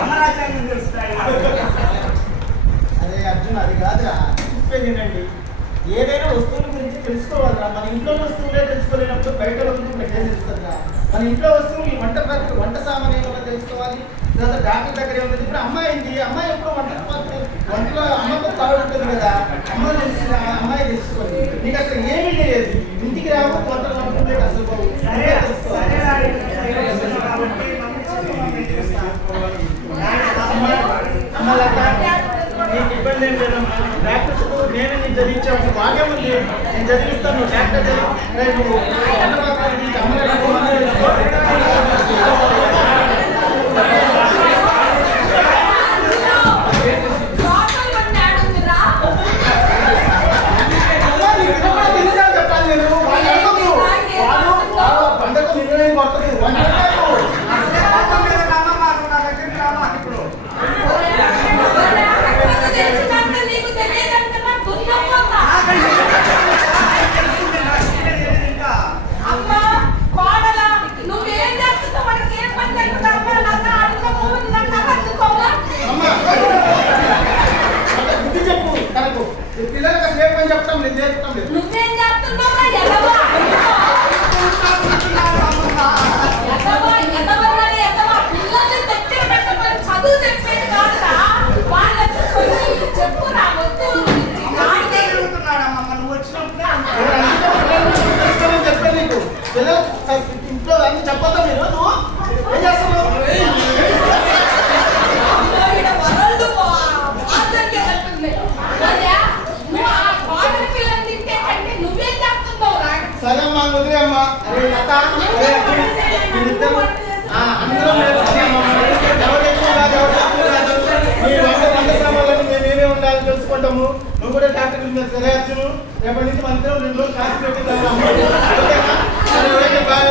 అమరాచార్యం తెలుస్తాయి. అదే అర్జున్, అది కాదురా, చెప్పేదేనండి. ఏదైనా వస్తువుల గురించి తెలుసుకోవాలిరా. మన ఇంట్లో వస్తువులే తెలుసుకోలేనప్పుడు బయట వస్తువులు ఎట్లా తెలుస్తుందిరా? మన ఇంట్లో వస్తువులు వంట సామాన్ ఏమన్నా తెలుసుకోవాలి, తర్వాత డాక్టర్ దగ్గర ఏమన్నా. ఇప్పుడు అమ్మాయి ఉంది, అమ్మాయి ఎప్పుడు వంటలో అమ్మతో తాడు ఉంటుంది కదా, అమ్మాయి తెలిసిన అమ్మాయి తెలుసుకోండి. నీకు అసలు ఏమీ లేదు, ఇంటికి రావు వంటలు వండుకుంటే అసలు నీకు ఇబ్బంది ఏం లేదమ్మా. డాక్టర్ నేనే నీకు చదివించాను, బాగా ఉంది, నేను చదివిస్తాను. డాక్టర్ చదివి నువ్వు పిల్లలకు సేపు చెప్తాం, నేను చేస్తాం లేదు. నువ్వేం చెప్తున్నావా? పిల్లల్ని దగ్గర పెట్టమని చదువు చెప్పేది కాదురా, వాళ్ళకి చెప్పురా వస్తువులు. నువ్వు వచ్చినప్పుడే చెప్పాను నీకు. పిల్లలు ఇంట్లో అన్ని చెప్పొద్దా మీరు? నువ్వు ఏం చేస్తున్నావు? సరే అమ్మా, వదిలేమ్మా. అరే లత, అందరం వంట సామాన్లను మేమేమే ఉండాలని తెలుసుకుంటాము. నువ్వు కూడా డాక్టర్ సరే అర్జును, రేపటి నుంచి మన ఇద్దరం 2 రోజులు కాసి పెట్టి బాయ్.